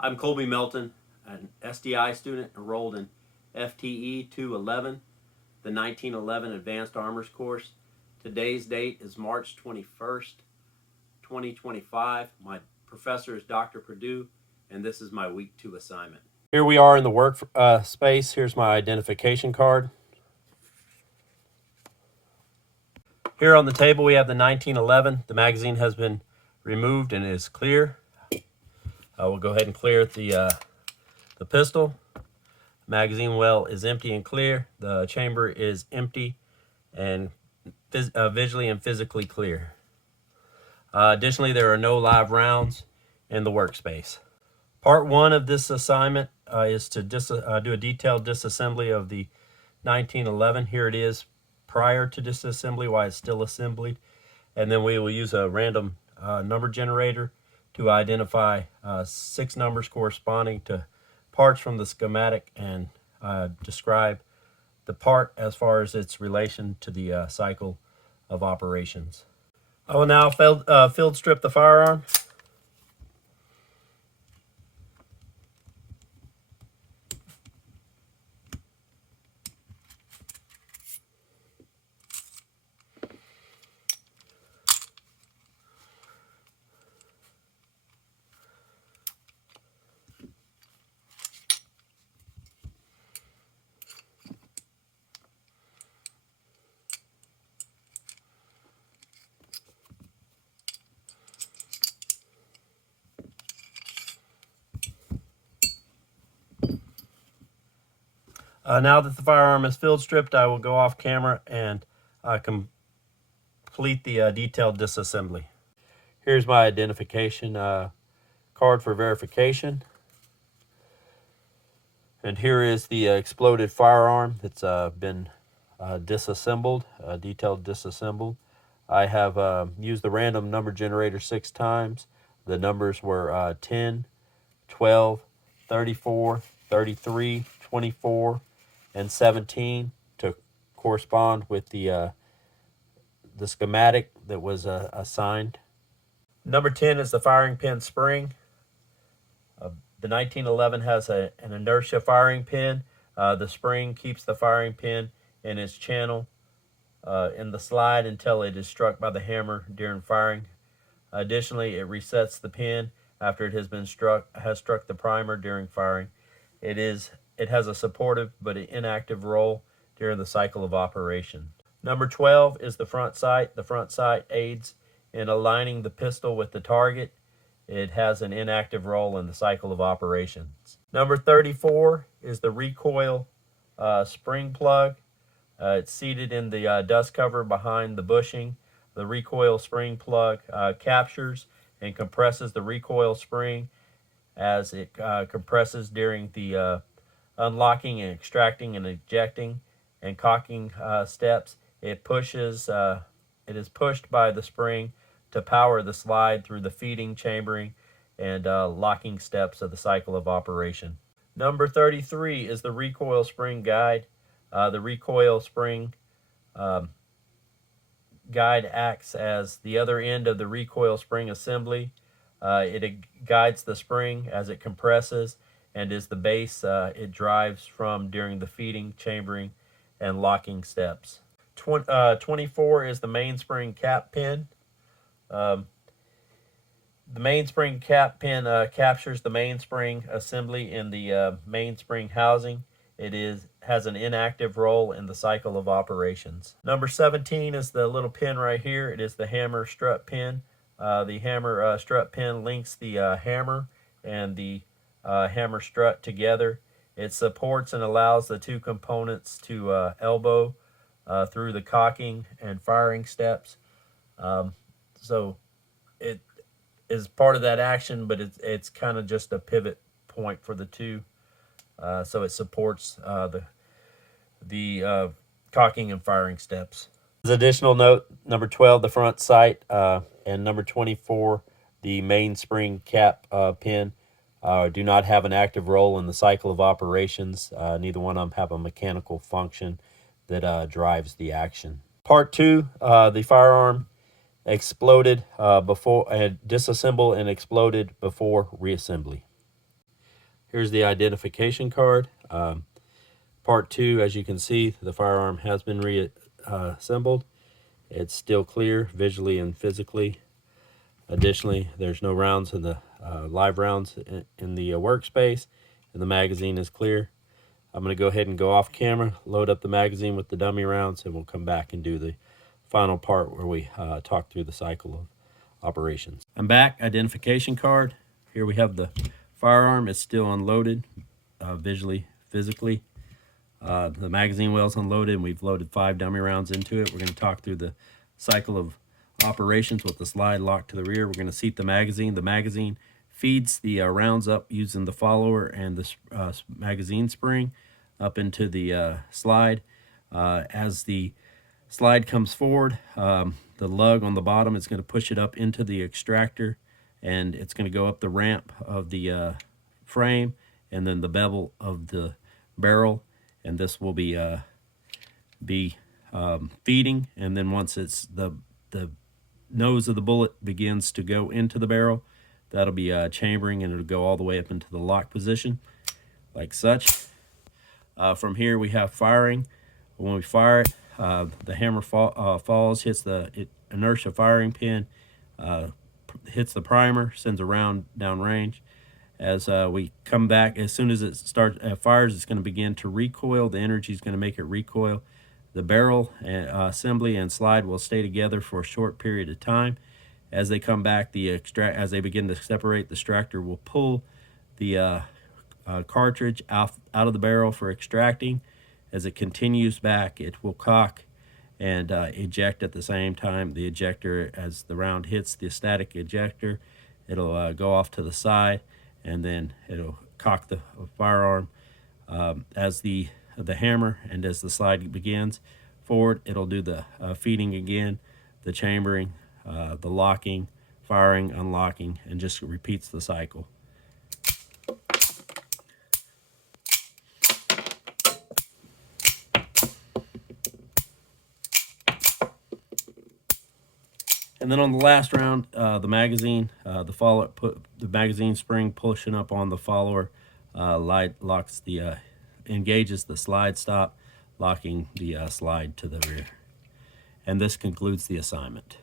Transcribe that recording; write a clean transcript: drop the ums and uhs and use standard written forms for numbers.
I'm Colby Melton, an SDI student enrolled in FTE-211, the 1911 Advanced Armors course. Today's date is March 21st, 2025. My professor is Dr. Perdue, and this is my week 2 assignment. Here we are in the work space. Here's my identification card. Here on the table we have the 1911. The magazine has been removed and is clear. We'll go ahead and clear the pistol. Magazine well is empty and clear. The chamber is empty and visually and physically clear. Additionally, there are no live rounds in the workspace. Part 1 of this assignment is to do a detailed disassembly of the 1911. Here it is prior to disassembly while it's still assembled. And then we will use a random number generator to identify 6 numbers corresponding to parts from the schematic and describe the part as far as its relation to the cycle of operations. I will now field strip the firearm. Now that the firearm is field stripped, I will go off camera and complete the detailed disassembly. Here's my identification card for verification. And here is the exploded firearm that's been disassembled, detailed disassembled. I have used the random number generator 6 times. The numbers were 10, 12, 34, 33, 24, and 17 to correspond with the schematic that was assigned. Number 10 is the firing pin spring. The 1911 has an inertia firing pin. The spring keeps the firing pin in its channel in the slide until it is struck by the hammer during firing. Additionally, it resets the pin after it has struck the primer during firing. It has a supportive but inactive role during the cycle of operation. Number 12 is the front sight. The front sight aids in aligning the pistol with the target. It has an inactive role in the cycle of operations. Number 34 is the recoil spring plug. It's seated in the dust cover behind the bushing. The recoil spring plug captures and compresses the recoil spring as it compresses during the unlocking and extracting and ejecting and cocking steps. It is pushed by the spring to power the slide through the feeding, chambering, and locking steps of the cycle of operation. Number 33 is the recoil spring guide. The recoil spring guide acts as the other end of the recoil spring assembly. It guides the spring as it compresses and is the base it drives from during the feeding, chambering, and locking steps. 24 is the mainspring cap pin. The mainspring cap pin captures the mainspring assembly in the mainspring housing. It has an inactive role in the cycle of operations. Number 17 is the little pin right here. It is the hammer strut pin. The hammer strut pin links the hammer and the hammer strut together. It supports and allows the 2 components to elbow through the cocking and firing steps. So it is part of that action, but it's kind of just a pivot point for the 2. So it supports the cocking and firing steps. As additional note, number 12, the front sight, and number 24, the mainspring cap pin, do not have an active role in the cycle of operations. Neither one of them have a mechanical function that drives the action. Part 2, the firearm exploded disassembled and exploded before reassembly. Here's the identification card. Part 2, as you can see, the firearm has been reassembled. It's still clear visually and physically. Additionally, there's no rounds in the live rounds in the workspace, and the magazine is clear. I'm going to go ahead and go off camera, load up the magazine with the dummy rounds, and we'll come back and do the final part where we talk through the cycle of operations. I'm back. Identification card. Here we have the firearm. It's still unloaded visually, physically. The magazine well's unloaded, and we've loaded 5 dummy rounds into it. We're going to talk through the cycle of operations with the slide locked to the rear. We're going to seat the magazine. The magazine feeds the rounds up using the follower and the magazine spring up into the slide. As the slide comes forward, the lug on the bottom is going to push it up into the extractor, and it's going to go up the ramp of the frame and then the bevel of the barrel, and this will be feeding. And then once it's the nose of the bullet begins to go into the barrel, that'll be chambering, and it'll go all the way up into the lock position like such. From here we have firing. When we fire it, the hammer falls, hits the inertia firing pin, hits the primer, sends a round down range. As we come back, as soon as it fires, it's going to begin to recoil. The energy is going to make it recoil. The barrel assembly and slide will stay together for a short period of time. As they come back, as they begin to separate, the extractor will pull the cartridge out of the barrel for extracting. As it continues back, it will cock and eject at the same time. The ejector, as the round hits the static ejector, it'll go off to the side, and then it'll cock the firearm. As the hammer and as the slide begins forward, it'll do the feeding again, the chambering, the locking, firing, unlocking, and just repeats the cycle. And then on the last round, the magazine, the magazine spring pushing up on the follower, locks engages the slide stop, locking the slide to the rear. And this concludes the assignment.